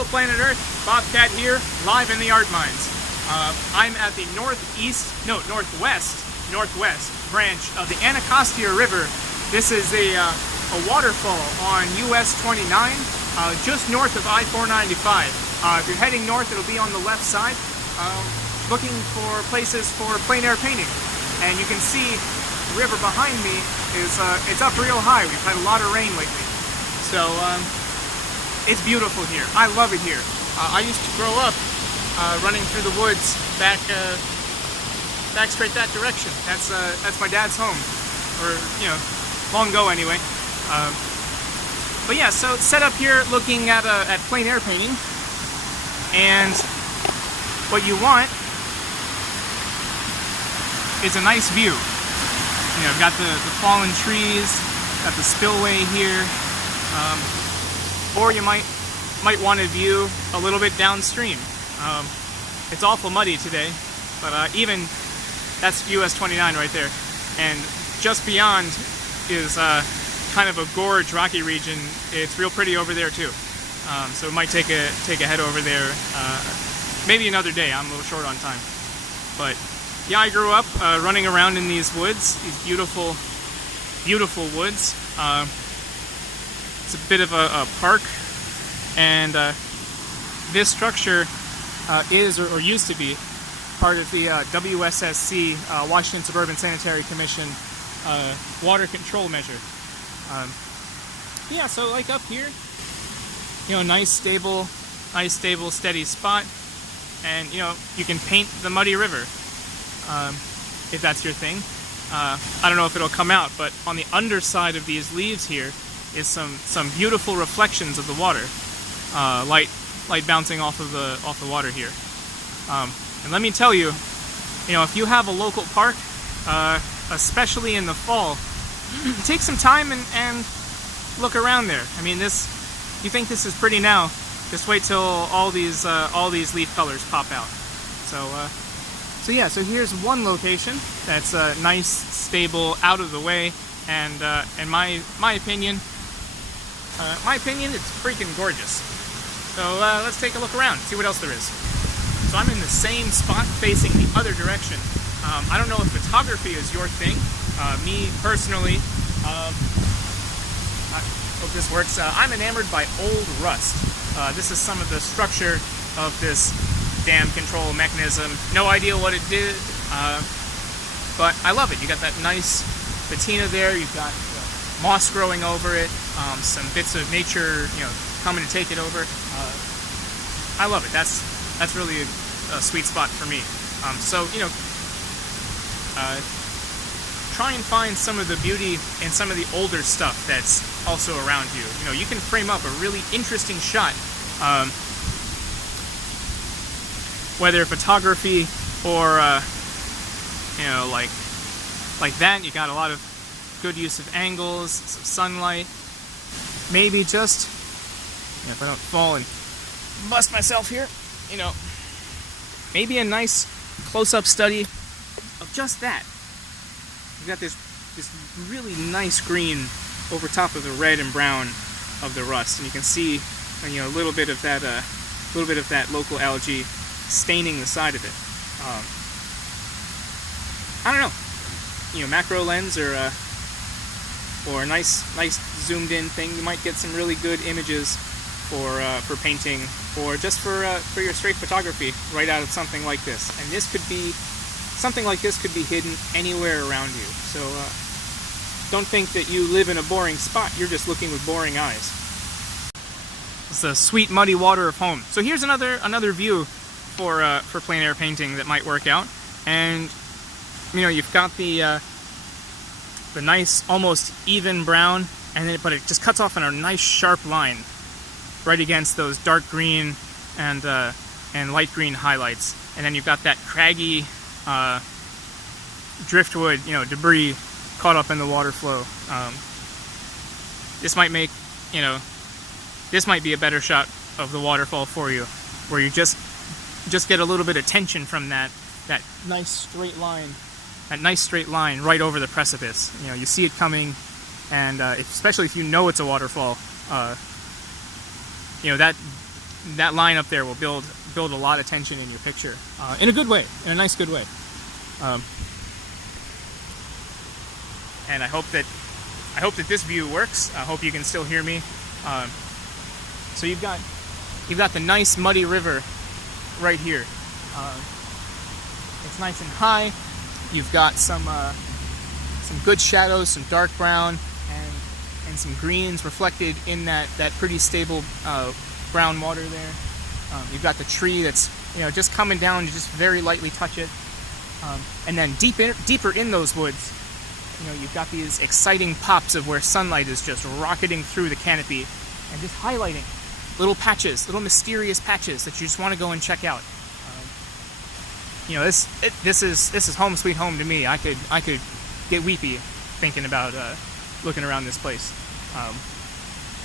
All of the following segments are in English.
Hello Planet Earth, Bobcat here, live in the art mines. I'm at the northwest branch of the Anacostia River. This is a waterfall on US 29, just north of I-495. If you're heading north, it'll be on the left side, looking for places for plein air painting. And you can see the river behind me is it's up real high. We've had a lot of rain lately. So it's beautiful here. I love it here. I used to grow up running through the woods back straight that direction. That's my dad's home, or long ago anyway. But yeah, so set up here looking at plein air painting, and what you want is a nice view. I've got the fallen trees, got the spillway here. Or you might want to view a little bit downstream. It's awful muddy today, but even that's US 29 right there, and just beyond is kind of a gorge, rocky region. It's real pretty over there too. So it might take a head over there. Maybe another day. I'm a little short on time, but yeah, I grew up running around in these woods, these beautiful, beautiful woods. It's a bit of a park, and this structure is or used to be part of the WSSC, Washington Suburban Sanitary Commission water control measure. Yeah, so like up here, nice stable, steady spot, and you can paint the muddy river if that's your thing. I don't know if it'll come out, but on the underside of these leaves here is some beautiful reflections of the water, light bouncing off the water here. And let me tell you, if you have a local park, especially in the fall, take some time and look around there. I mean, you think this is pretty now, just wait till all these leaf colors pop out. So yeah, so here's one location that's nice, stable, out of the way, and in my opinion, it's freaking gorgeous. So let's take a look around, see what else there is. So I'm in the same spot facing the other direction. I don't know if photography is your thing. Me personally, I hope this works. I'm enamored by old rust. This is some of the structure of this dam control mechanism. No idea what it did, but I love it. You got that nice patina there. You've got moss growing over it, some bits of nature, coming to take it over. I love it. That's really a sweet spot for me. So try and find some of the beauty in some of the older stuff that's also around you. You can frame up a really interesting shot, whether photography or like that. You got a lot of good use of angles, some sunlight, maybe just, if I don't fall and bust myself here, maybe a nice close-up study of just that. You've got this really nice green over top of the red and brown of the rust, and you can see a little bit of that local algae staining the side of it. I don't know, macro lens or a nice zoomed in thing, you might get some really good images for painting, or just for your straight photography right out of something like this. And something like this could be hidden anywhere around you. So don't think that you live in a boring spot. You're just looking with boring eyes. It's the sweet muddy water of home. So here's another view for plein air painting that might work out. And you've got the nice almost even brown, but it just cuts off in a nice sharp line right against those dark green and light green highlights. And then you've got that craggy driftwood, debris caught up in the water flow. This might make, this might be a better shot of the waterfall for you, where you just get a little bit of tension from that nice straight line right over the precipice. You see it coming, and especially if you know it's a waterfall, that that line up there will build a lot of tension in your picture, in a good way, in a nice good way. And I hope that this view works. I hope you can still hear me. So you've got the nice muddy river right here. It's nice and high. You've got some good shadows, some dark brown, and some greens reflected in that pretty stable brown water there. You've got the tree that's just coming down. You just very lightly touch it, and then deeper in those woods, you've got these exciting pops of where sunlight is just rocketing through the canopy and just highlighting little patches, little mysterious patches that you just want to go and check out. This is home sweet home to me. I could get weepy thinking about looking around this place.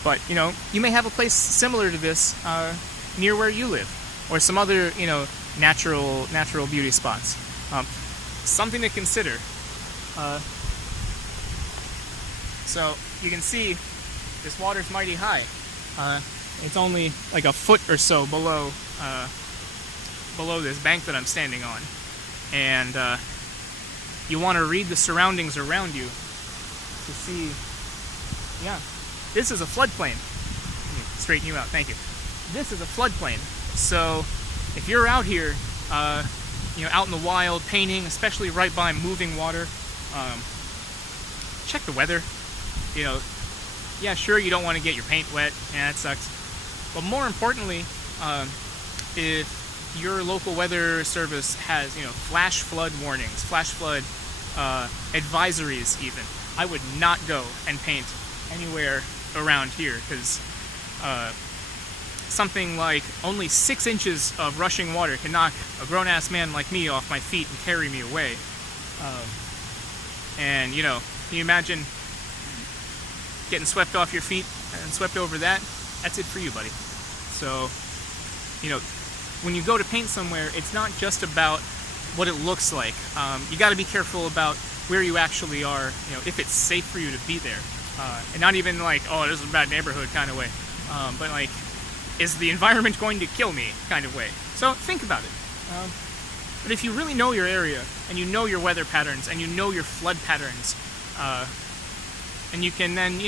But you may have a place similar to this near where you live, or some other natural beauty spots. Something to consider. So you can see this water's mighty high. It's only like a foot or so below this bank that I'm standing on, and you want to read the surroundings around you to see. Yeah, this is a floodplain. Let me straighten you out. Thank you. This is a floodplain. So if you're out here, out in the wild painting, especially right by moving water, check the weather. Yeah, sure, you don't want to get your paint wet. Yeah, that sucks. But more importantly, if your local weather service has, flash flood warnings, flash flood advisories even, I would not go and paint anywhere around here, because something like only 6 inches of rushing water can knock a grown-ass man like me off my feet and carry me away. And, can you imagine getting swept off your feet and swept over that? That's it for you, buddy. So, when you go to paint somewhere, it's not just about what it looks like. You got to be careful about where you actually are, if it's safe for you to be there. And not even like, oh, this is a bad neighborhood kind of way. But like, is the environment going to kill me kind of way? So think about it. But if you really know your area, and you know your weather patterns, and you know your flood patterns, and you can then,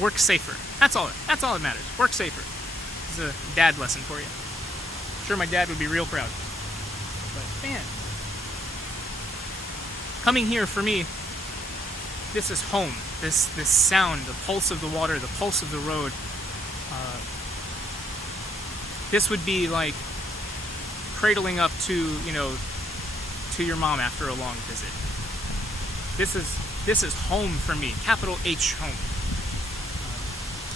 work safer. That's all that matters. Work safer. This is a dad lesson for you. I'm sure my dad would be real proud. But man, coming here for me, this is home. This sound, the pulse of the water, the pulse of the road. This would be like cradling up to your mom after a long visit. This is home for me. Capital H, home.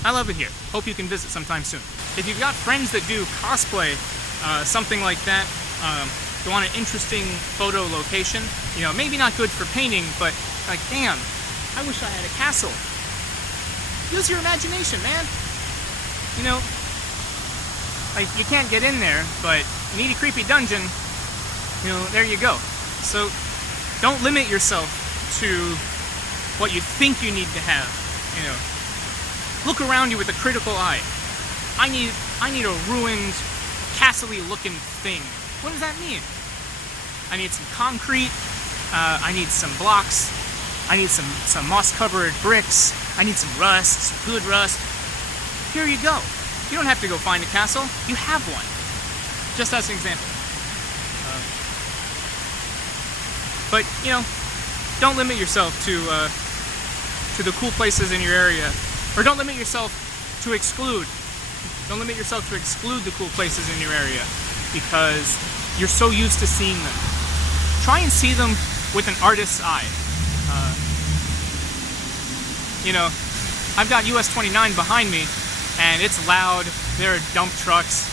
I love it here. Hope you can visit sometime soon. If you've got friends that do cosplay, something like that, you want an interesting photo location, maybe not good for painting, but like, damn, I wish I had a castle. Use your imagination, man. Like, you can't get in there, but you need a creepy dungeon, there you go. So don't limit yourself to what you think you need to have, Look around you with a critical eye. I need a ruined, castle-y looking thing. What does that mean? I need some concrete, I need some blocks, I need some moss-covered bricks, I need some rust, some good rust. Here you go. You don't have to go find a castle. You have one. Just as an example. But, don't limit yourself to the cool places in your area. Or don't limit yourself to exclude. Don't limit yourself to exclude the cool places in your area, because you're so used to seeing them. Try and see them with an artist's eye. I've got US 29 behind me, and it's loud. There are dump trucks.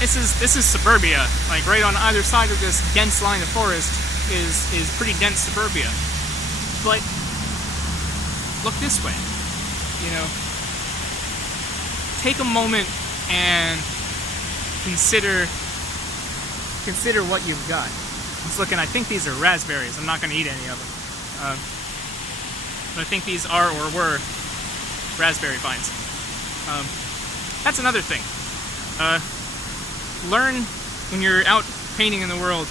This is suburbia. Like, right on either side of this dense line of forest is pretty dense suburbia. But look this way. Take a moment and consider what you've got. I think these are raspberries. I'm not going to eat any of them. But I think these are or were raspberry vines. That's another thing. Learn when you're out painting in the world,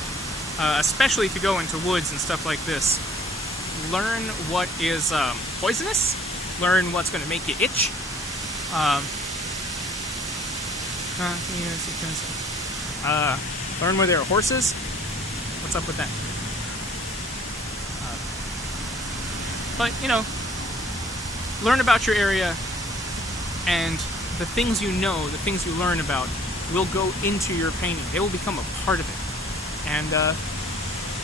especially if you go into woods and stuff like this. Learn what is poisonous. Learn what's going to make you itch. Learn where there are horses. What's up with that? But, you know, learn about your area, and the things you know, the things you learn about, will go into your painting. They will become a part of it. And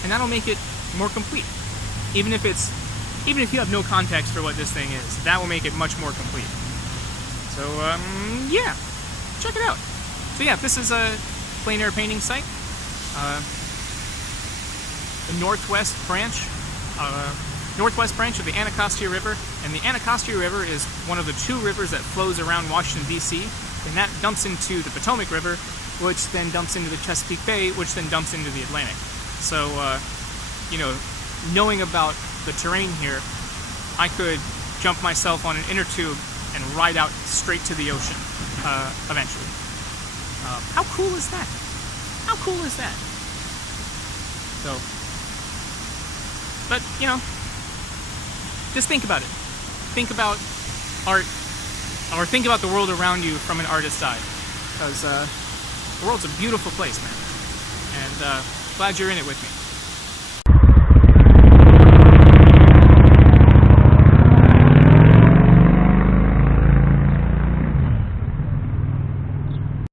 that'll make it more complete. Even if you have no context for what this thing is, that will make it much more complete. So, yeah, check it out. So yeah, this is a plein air painting site. The northwest branch of the Anacostia River, and the Anacostia River is one of the two rivers that flows around Washington, D.C., and that dumps into the Potomac River, which then dumps into the Chesapeake Bay, which then dumps into the Atlantic. So, you know, knowing about the terrain here, I could jump myself on an inner tube and ride out straight to the ocean, eventually. How cool is that? How cool is that? So, but, you know, just think about it. Think about art, or think about the world around you from an artist's eye. Because the world's a beautiful place, man. And glad you're in it with me.